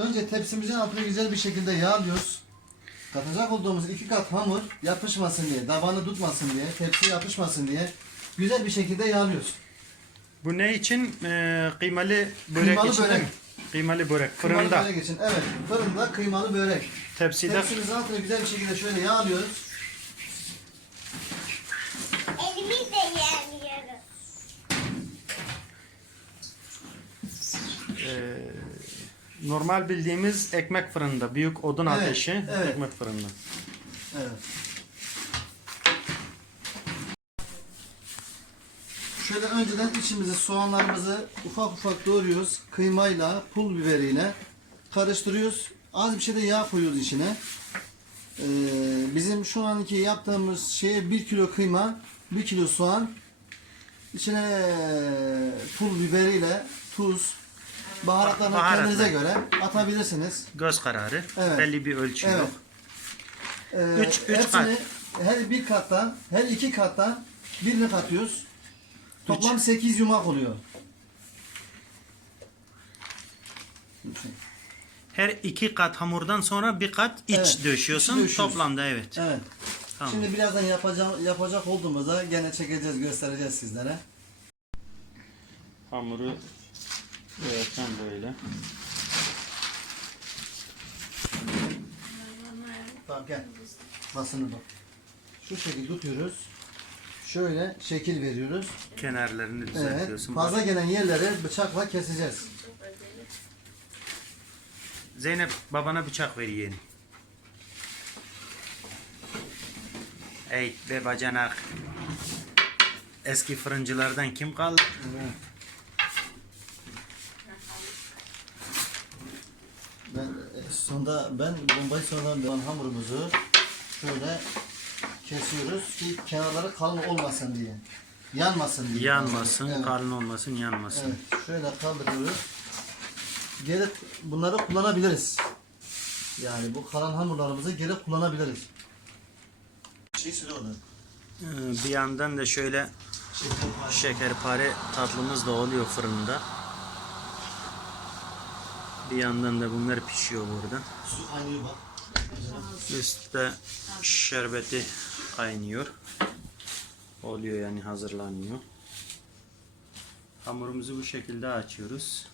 Önce tepsimizin altını güzel bir şekilde yağlıyoruz. Katacak olduğumuz iki kat hamur yapışmasın diye, tabanı tutmasın diye, tepsi yapışmasın diye güzel bir şekilde yağlıyoruz. Bu ne için? Ee, kıymalı börek Kıymalı için değil börek. mi? Kıymalı börek. Kıymalı Fırında. börek için. Evet, fırında kıymalı börek. Tepside Tepsimizin altını güzel bir şekilde şöyle yağlıyoruz. Elimizle yerliyoruz. Ee, normal bildiğimiz ekmek fırında. Büyük odun Evet, ateşi evet. ekmek fırında. Evet. Şöyle önceden içimize soğanlarımızı ufak ufak doğruyoruz. Kıymayla, pul biberiyle karıştırıyoruz. Az bir şey de yağ koyuyoruz içine. Ee, bizim şu anki yaptığımız şeye 1 kilo kıyma, 1 kilo soğan, içine pul biberiyle tuz, baharatlarını Baharatlar. kendinize göre atabilirsiniz. Göz kararı. Evet. Belli bir ölçü Evet. yok. Ee, Üç- üç hepsini her bir kattan, her iki kattan birini katıyoruz. Toplam 8 yumak oluyor. Her iki kat hamurdan sonra bir kat iç Evet, döşüyorsun. iç döşüyoruz. Toplamda evet. Evet. Tamam. Şimdi birazdan yapacağım, yapacak olduğumuzda gene çekeceğiz, göstereceğiz sizlere. Hamuru yoğurtan böyle. Tamam gel. Basını bak. Şu şekilde tutuyoruz. Şöyle şekil veriyoruz. Kenarlarını Evet. düzeltiyorsun. Fazla gelen yerleri bıçakla keseceğiz. Zeynep babana bıçak ver yeğenim. Ey be bacanak. Eski fırıncılardan kim kaldı? Ben sonda ben bombayı sonradan devam hamurumuzu şöyle kesiyoruz ki kenarları kalın olmasın diye. Yanmasın diye. Yanmasın, Evet. kalın olmasın, yanmasın. Evet. Şöyle kaldırıyoruz. Geri bunları kullanabiliriz. Yani bu kalan hamurlarımızı geri kullanabiliriz. Şey söyle. Ee, Bir yandan da şöyle şekerpare tatlımız da oluyor fırında. Bir yandan da bunlar pişiyor burada. Üstte şerbeti kaynıyor. Oluyor yani hazırlanıyor. Hamurumuzu bu şekilde açıyoruz.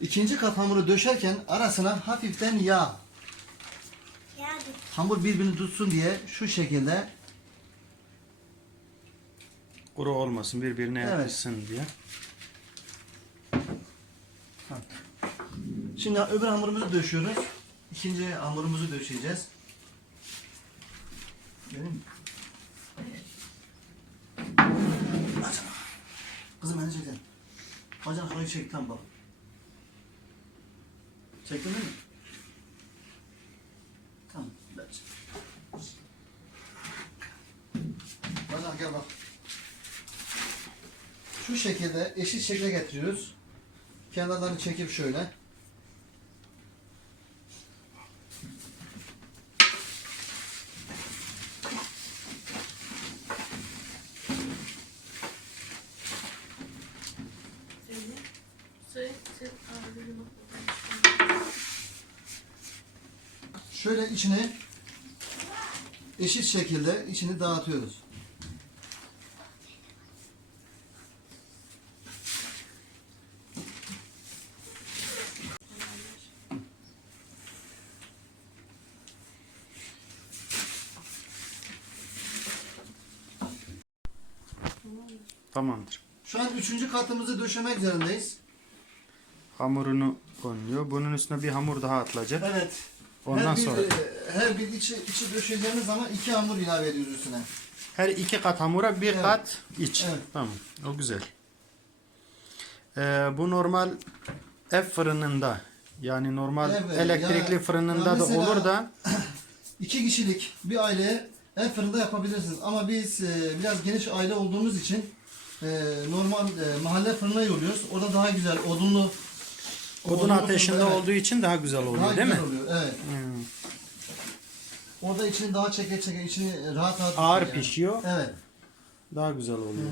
İkinci kat hamuru döşerken arasına hafiften yağ. Hamur birbirini tutsun diye şu şekilde Kuru olmasın birbirine Evet. yapışsın diye. Şimdi öbür hamurumuzu döşüyoruz. İkinci hamurumuzu döşeyeceğiz. Benim. Kızım beni çektin. Bacan şurayı çek tam bak. Çektin değil mi? Tamam. ben çek. Bacan gel bak. Şu şekilde eşit şekle getiriyoruz. Kenarlarını çekip şöyle. Şöyle içine eşit şekilde içini dağıtıyoruz. Tamamdır. Şu an üçüncü katımızı döşemek üzerindeyiz. Hamurunu konuyor. Bunun üstüne bir hamur daha atılacak. Evet. Ondan her bir, sonra- e, her bir içi, içi döşeyeceğimiz zaman iki hamur ilave ediyoruz üstüne. Her iki kat hamura bir Evet. kat iç. Evet. Tamam. O güzel. Ee, bu normal ev fırınında yani normal Evet, elektrikli ya- fırınında ya da olur da İki kişilik bir aileye ev fırında yapabilirsiniz. Ama biz e, biraz geniş aile olduğumuz için e, normal e, mahalle fırına yolluyoruz. Orada daha güzel odunlu odun odunlu ateşinde evet, olduğu için daha güzel oluyor daha değil mi? güzel oluyor. Evet. Hmm. Orada içini daha çeke çeke içini rahat rahat Ağır pişiyor yani. pişiyor. Evet. Daha güzel oluyor.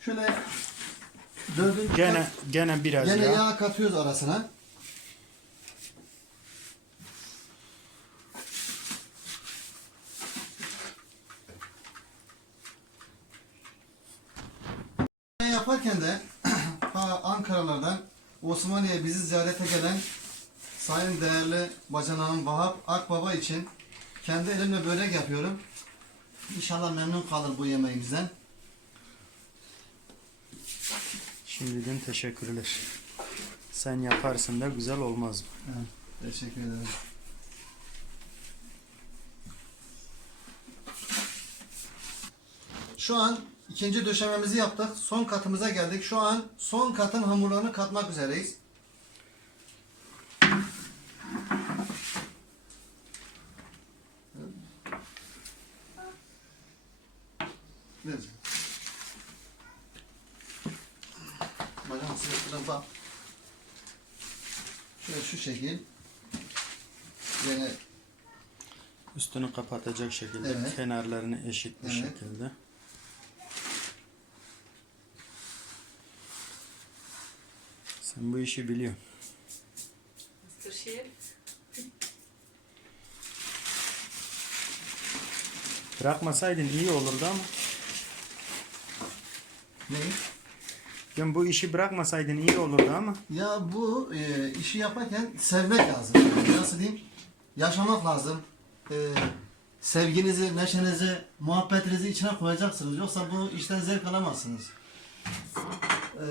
Şöyle dördüncü Gene kat- gene biraz gene yağ. yağ katıyoruz arasına. Yaparken de Ankaralardan Osmaniye bizi ziyarete gelen sayın değerli bacanağım Vahap Akbaba için kendi elimle börek yapıyorum. İnşallah memnun kalır bu yemeğimizden. Şimdiden teşekkürler. Sen yaparsın da güzel olmaz mı? Evet, teşekkür ederim. Şu an ikinci döşememizi yaptık. Son katımıza geldik. Şu an son katın hamurlarını katmak üzereyiz. Ver. Bacağım bak. Şöyle şu şekil. Yine Üstünü kapatacak şekilde Evet. kenarlarını eşit bir Evet. şekilde. Sen bu işi biliyorsun. Masterchef. Bırakmasaydın iyi olurdu ama. ne? Ben bu işi bırakmasaydın iyi olurdu ama. Ya bu e, işi yaparken sevmek lazım. Nasıl diyeyim? Yaşamak lazım. E, sevginizi, neşenizi, muhabbetinizi içine koyacaksınız. Yoksa bu işten zevk alamazsınız. E,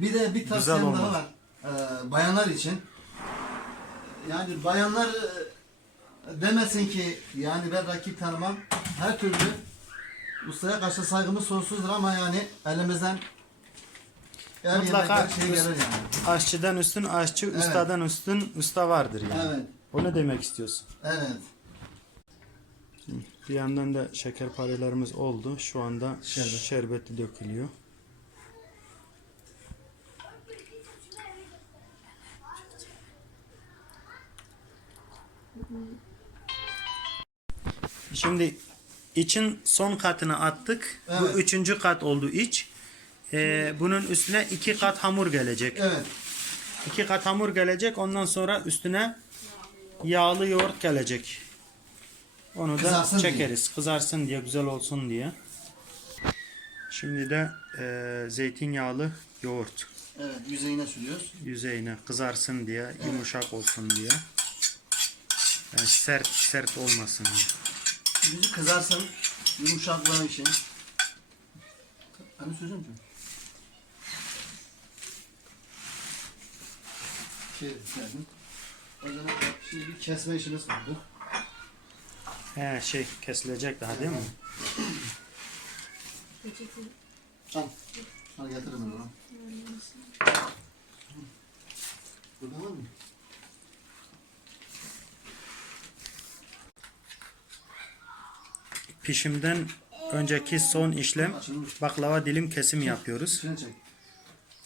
bir de bir tavsiyem daha olmaz. var. E, bayanlar için. Yani bayanlar e, demesin ki yani ben rakip tanımam. Her türlü ustaya karşı saygımız sonsuzdur ama yani elimizden her Mutlaka yemekler şey üst- gelir yani. Aşçıdan üstün aşçı, ustadan üstün usta vardır yani. Evet. O ne demek istiyorsun? Evet. Bir yandan da şekerparelerimiz oldu. Şu anda Şerbet. şerbeti dökülüyor. Şimdi için son katını attık. Bu Evet. üçüncü kat oldu iç. Ee, bunun üstüne iki kat hamur gelecek. Evet. İki kat hamur gelecek. Ondan sonra üstüne yağlı yoğurt gelecek. Onu da Kızarsın diye. çekeriz. Kızarsın diye, güzel olsun diye. Şimdi de e, zeytinyağlı yoğurt Evet. Yüzeyine sürüyoruz. yüzeyine kızarsın diye, yumuşak olsun diye. Yani sert sert olmasın. Yüzü kızarsın. Yumuşaklığı için. Hani süreceğim ki? Şey verdim. O zaman şimdi bir kesme işimiz kaldı. He şey kesilecek daha değil mi? Al. Al getirin onu. Burada var mı? Pişimden önceki son işlem baklava dilim kesim yapıyoruz.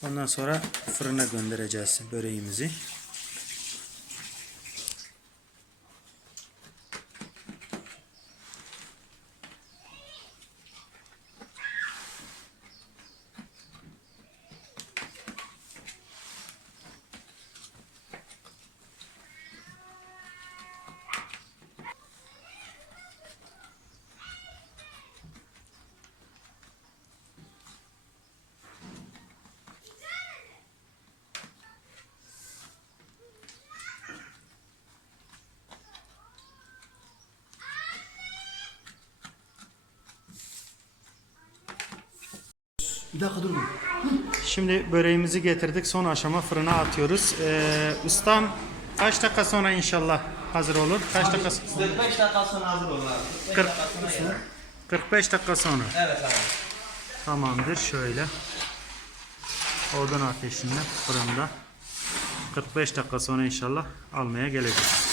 Ondan sonra fırına göndereceğiz böreğimizi. Bir dakika dur. Şimdi böreğimizi getirdik. Son aşama fırına atıyoruz. Ee, ustam kaç dakika sonra inşallah hazır olur? Kaç dakika? 45 dakika sonra hazır olur abi. 45 Kırk- dakika sonra yemek. 45 dakika sonra. Evet abi. Tamamdır şöyle. Odun ateşinde fırında. 45 dakika sonra inşallah almaya geleceğiz.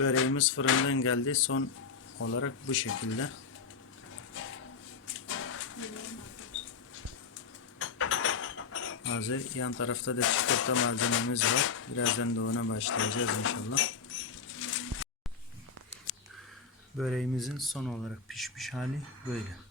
Böreğimiz fırından geldi. Son olarak bu şekilde. Hazır. Yan tarafta da çikolata malzememiz var. Birazdan da ona başlayacağız inşallah. Böreğimizin son olarak pişmiş hali böyle.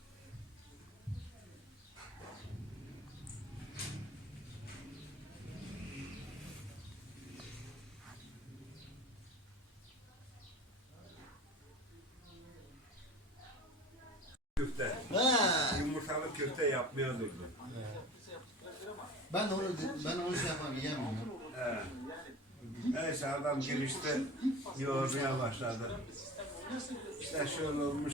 Köfte yapmaya durdu. ben onu ben onu şey yapmam ya. He. Neyse adam girişte yoğurmaya başladı. İşte şöyle olmuş.